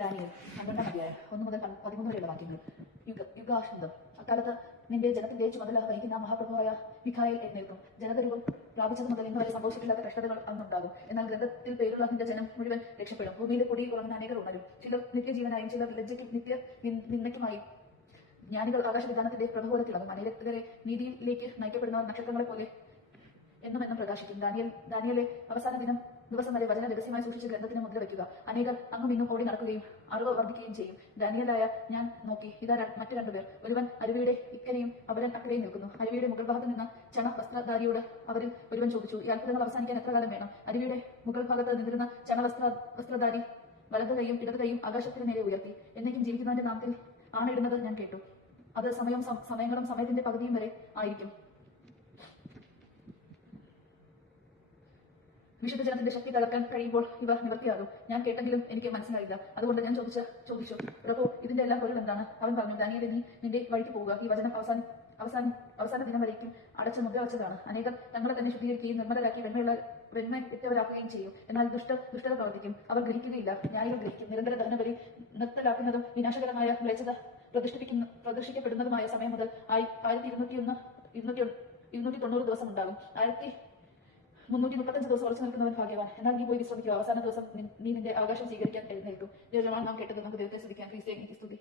Daniel 12-ാം അധ്യായം 1 മുതൽ 13 വരെയുള്ള വാക്യങ്ങൾ. യുഗാശന്തം. അക്കാലത്ത് നിന്റെ ജനത്തിന്റെ ചുമതല വഹിക്കുന്ന മഹാപ്രഭുവായ മിഖായേൽ എഴുന്നേൽക്കും. ജനതരൂപം പ്രാപിച്ചത് മുതൽ ഇന്ന് വരെ സംഭവിച്ചിട്ടില്ലാത്ത കഷ്ടതകൾ അന്നുണ്ടാകും. എന്നാൽ ഗ്രന്ഥത്തിൽ പേരുള്ള നിന്റെ ജനം മുഴുവൻ രക്ഷപ്പെടും. ഭൂമിയിലെ പൊടി കുറഞ്ഞ അനേകർ ഉണരും. ചിലർ നിത്യജീവനായും ചിലർ ലജ്ജയ്ക്ക് നിത്യ നിന്ദയ്ക്കുമായും. ജ്ഞാനികൾ ആകാശവിധാനത്തിന്റെ പ്രഭ പോലെ തിളങ്ങും. അനേകരെ നീതിയിലേക്ക് നയിക്കപ്പെടുന്നവർ നക്ഷത്രങ്ങളെ പോലെ എന്നും പ്രകാശിക്കും. ദാനിയേലെ അവസാന ദിവസം വരെ വചന രഹസ്യമായി സൂക്ഷിച്ച ഗ്രന്ഥത്തിന് മുദ്ര വയ്ക്കുക. അനേകർ അങ്ങും ഇന്നും ഓടി നടക്കുകയും അറിവ് വർദ്ധിക്കുകയും ചെയ്യും. ദാനിയേലായ ഞാൻ നോക്കി, ഇതാ മറ്റു രണ്ടുപേർ. ഒരുവൻ അരുവിയുടെ ഇക്കരെയും അവരൻ അക്കരെയും നിൽക്കുന്നു. അരുവിയുടെ മുകൾ ഭാഗത്ത് നിന്ന് ചണ വസ്ത്രധാരിയോട് അവരിൽ ഒരുവൻ ചോദിച്ചു, ഈ അത്ഭുതങ്ങൾ അവസാനിക്കാൻ എത്ര കാലം വേണം? അരുവിയുടെ മുകൾ ഭാഗത്ത് നിന്നിരുന്ന ചണ വസ്ത്രധാരി വലതു കൈയും ഇടതു കൈയും ആകാശത്തിന് നേരെ ഉയർത്തി, എന്നേക്കും ജീവിക്കുന്നതിന്റെ നാമത്തിൽ ആണയിടുന്നത് ഞാൻ കേട്ടു. അത് സമയങ്ങളും സമയത്തിന്റെ പകുതിയും വരെ ആയിരിക്കും. വിശുദ്ധ ജനത്തിന്റെ ശക്തി തകർക്കാൻ കഴിയുമ്പോൾ ഇവ നിവർത്തിയാകും. ഞാൻ കേട്ടെങ്കിലും എനിക്ക് മനസ്സിലായില്ല. അതുകൊണ്ട് ഞാൻ ചോദിച്ചു, പ്രഭു, ഇതിന്റെ എല്ലാം പൊരുൾ എന്താണ്? അവൻ പറഞ്ഞു, ദാനിയേലേ, നീ നിന്റെ വഴിക്ക് പോവുക. ഈ വചനം അവസാന ദിനം വരേക്കും അടച്ച മുദ്ര വച്ചതാണ്. അനേകർ തങ്ങളെ തന്നെ ശുദ്ധീകരിക്കുകയും നിർമ്മലരാക്കി വെറ്റവരാക്കുകയും ചെയ്യും. എന്നാൽ ദുഷ്ടത പ്രവർത്തിക്കും. അവർ ഗ്രഹിക്കുകയില്ല. ന്യായികൾ ഗ്രഹിക്കും. നിരന്തര ദഹനബലി നിർത്തലാക്കുന്നതും വിനാശകരമായ മ്ലേച്ഛത പ്രദർശിക്കപ്പെടുന്നതുമായ സമയം മുതൽ 1290 ദിവസം ഉണ്ടാകും. 1335 ദിവസം ഉറച്ചു നിൽക്കുന്നവൻ ഭാഗ്യവാൻ. എന്നാൽ നീ പോയി വിശ്രമിക്കുക. അവസാന ദിവസം നീ നിന്റെ അവകാശം സ്വീകരിക്കാൻ എഴുന്നേൽക്കും. നാം കേട്ടത് നമുക്ക് ദൈവത്തെ സ്തുതിക്കാം. ക്രിസ്തുവേ, സ്തുതി.